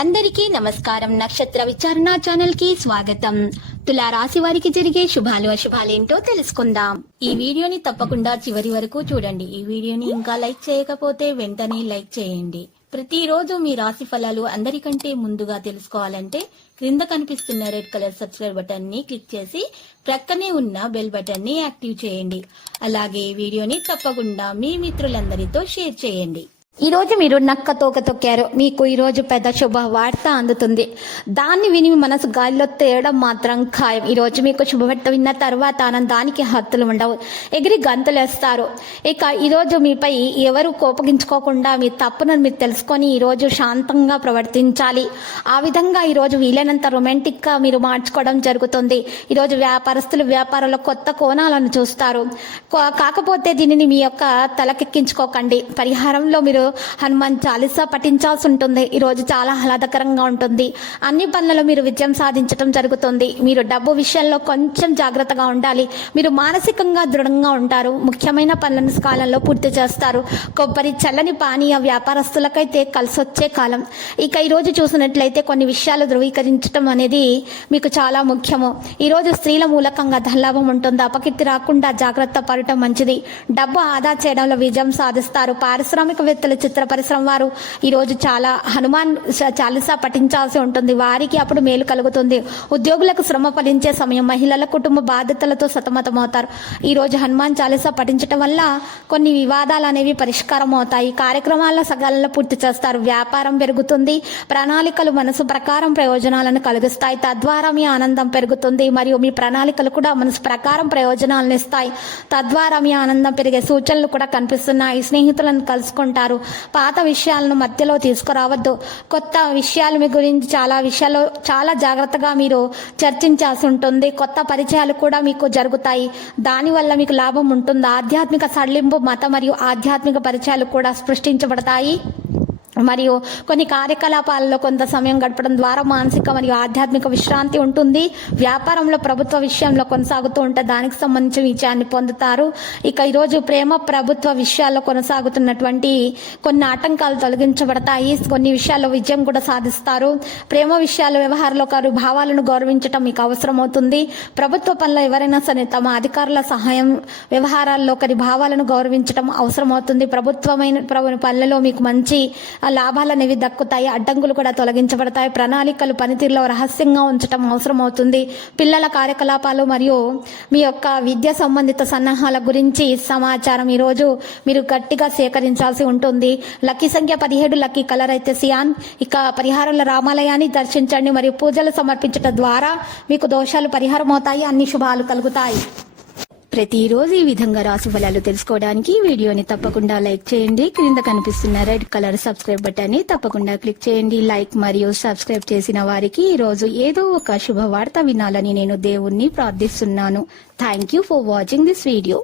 అందరికీ నమస్కారం. నక్షత్ర విచారణ ఛానల్ కి స్వాగతం. తులా రాశి వారికి జరిగే శుభాలు అశుభాలేంటో తెలుసుకుందాం. ఈ వీడియోని తప్పకుండా చివరి వరకు చూడండి. ఈ వీడియోని ఇంకా లైక్ చేయకపోతే వెంటనే లైక్ చేయండి. ప్రతిరోజు మీ రాశి ఫలాలు అందరికంటే ముందుగా తెలుసుకోవాలంటే క్రింద కనిపిస్తున్న రెడ్ కలర్ సబ్స్క్రైబ్ బటన్ ని క్లిక్ చేసి ప్రక్కనే ఉన్న బెల్ బటన్ ని యాక్టివ్ చేయండి. అలాగే ఈ వీడియోని తప్పకుండా మీ మిత్రులందరితో షేర్ చేయండి. ఈ రోజు మీరు నక్క తోక తొక్కారు. మీకు ఈ రోజు పెద్ద శుభ వార్త అందుతుంది. దాన్ని విని మనసు గాలిలో తేయడం మాత్రం ఖాయం. ఈ రోజు మీకు శుభవార్త విన్న తర్వాత ఆనందానికి హద్దులు ఉండవు. ఎగిరి గంతులేస్తారు. ఇక ఈ రోజు మీపై ఎవరు కోపగించుకోకుండా మీ తప్పును మీరు తెలుసుకొని ఈ రోజు శాంతంగా ప్రవర్తించాలి. ఆ విధంగా ఈ రోజు వీలైనంత రొమాంటిక్ గా మీరు మార్చుకోవడం జరుగుతుంది. ఈ రోజు వ్యాపారస్తులు వ్యాపారంలో కొత్త కోణాలను చూస్తారు. కాకపోతే దీనిని మీ యొక్క తలకెక్కించుకోకండి. పరిహారంలో మీరు హనుమాన్ చాలీసా పఠించాల్సి ఉంటుంది. ఈ రోజు చాలా ఆహ్లాదకరంగా ఉంటుంది. అన్ని పనులలో మీరు విజయం సాధించడం జరుగుతుంది. మీరు డబ్బు విషయంలో కొంచెం జాగ్రత్తగా ఉండాలి. మీరు మానసికంగా దృఢంగా ఉంటారు. ముఖ్యమైన పనులను కాలంలో పూర్తి చేస్తారు. కొబ్బరి చల్లని పానీయ వ్యాపారస్తులకైతే కలిసొచ్చే కాలం. ఇక ఈ రోజు చూసినట్లయితే కొన్ని విషయాలు ధృవీకరించడం అనేది మీకు చాలా ముఖ్యము. ఈ రోజు స్త్రీల మూలకంగా ధనలాభం ఉంటుంది. అపకీర్తి రాకుండా జాగ్రత్త పడటం మంచిది. డబ్బు ఆదా చేయడంలో విజయం సాధిస్తారు. పారిశ్రామికవేత్తలు చిత్ర పరిశ్రమ వారు ఈ రోజు చాలా హనుమాన్ చాలీసా పఠించాల్సి ఉంటుంది. వారికి అప్పుడు మేలు కలుగుతుంది. ఉద్యోగులకు శ్రమ ఫలించే సమయం. మహిళల కుటుంబ బాధ్యతలతో సతమతమవుతారు. ఈ రోజు హనుమాన్ చాలీసా పఠించడం వల్ల కొన్ని వివాదాలు అనేవి పరిష్కారం అవుతాయి. కార్యక్రమాల సకాలంలో పూర్తి చేస్తారు. వ్యాపారం పెరుగుతుంది. ప్రణాళికలు మనసు ప్రకారం ప్రయోజనాలను కలిగిస్తాయి. తద్వారా మీ ఆనందం పెరుగుతుంది. మరియు మీ ప్రణాళికలు కూడా మనసు ప్రకారం ప్రయోజనాలను ఇస్తాయి. తద్వారా మీ ఆనందం పెరిగే సూచనలు కూడా కనిపిస్తున్నాయి. స్నేహితులను కలుసుకుంటారు. పాత విషయాలను మధ్యలో తీసుకురావద్దు. కొత్త విషయాల మీ గురించి చాలా జాగ్రత్తగా మీరు చర్చించాల్సి ఉంటుంది. కొత్త పరిచయాలు కూడా మీకు జరుగుతాయి. దానివల్ల మీకు లాభం ఉంటుంది. ఆధ్యాత్మిక సడలింపు మత మరియు ఆధ్యాత్మిక పరిచయాలు కూడా సృష్టించబడతాయి. మరియు కొన్ని కార్యకలాపాలలో కొంత సమయం గడపడం ద్వారా మానసిక మరియు ఆధ్యాత్మిక విశ్రాంతి ఉంటుంది. వ్యాపారంలో ప్రభుత్వ విషయంలో కొనసాగుతూ ఉంటే దానికి సంబంధించిన విజయాన్ని పొందుతారు. ఇక ఈరోజు ప్రేమ ప్రభుత్వ విషయాల్లో కొనసాగుతున్నటువంటి కొన్ని ఆటంకాలు తొలగించబడతాయి. కొన్ని విషయాల్లో విజయం కూడా సాధిస్తారు. ప్రేమ విషయాల వ్యవహారంలో ఒకరి భావాలను గౌరవించడం మీకు అవసరం అవుతుంది. ప్రభుత్వ పనులు ఎవరైనా సరే తమ అధికారుల సహాయం వ్యవహారాల్లో ఒకరి భావాలను గౌరవించడం అవసరం అవుతుంది. ప్రభుత్వమైన పనులలో మీకు మంచి లాభాలు అనేవి దక్కుతాయి. అడ్డంకులు కూడా తొలగించబడతాయి. ప్రణాళికలు పనితీరులో రహస్యంగా ఉంచడం అవసరం అవుతుంది. పిల్లల కార్యకలాపాలు మరియు మీ యొక్క విద్య సంబంధిత సన్నాహాల గురించి సమాచారం ఈరోజు మీరు గట్టిగా సేకరించాల్సి ఉంటుంది. లక్కీ సంఖ్య 17, లక్కీ కలర్ అయితే సియాన్. ఇక పరిహారంలో రామాలయాన్ని దర్శించండి మరియు పూజలు సమర్పించడం ద్వారా మీకు దోషాలు పరిహారం అవుతాయి. అన్ని శుభాలు కలుగుతాయి. ప్రతిరోజు ఈ విధంగా రాశి ఫలాలు తెలుసుకోవడానికి వీడియోని తప్పకుండా లైక్ చేయండి. క్రింద కనిపిస్తున్న రెడ్ కలర్ సబ్స్క్రైబ్ బటన్ ని తప్పకుండా క్లిక్ చేయండి. లైక్ మరియు సబ్స్క్రైబ్ చేసిన వారికి ఈ రోజు ఏదో ఒక శుభవార్త వినాలని నేను దేవుణ్ణి ప్రార్థిస్తున్నాను. Thank you for watching this video.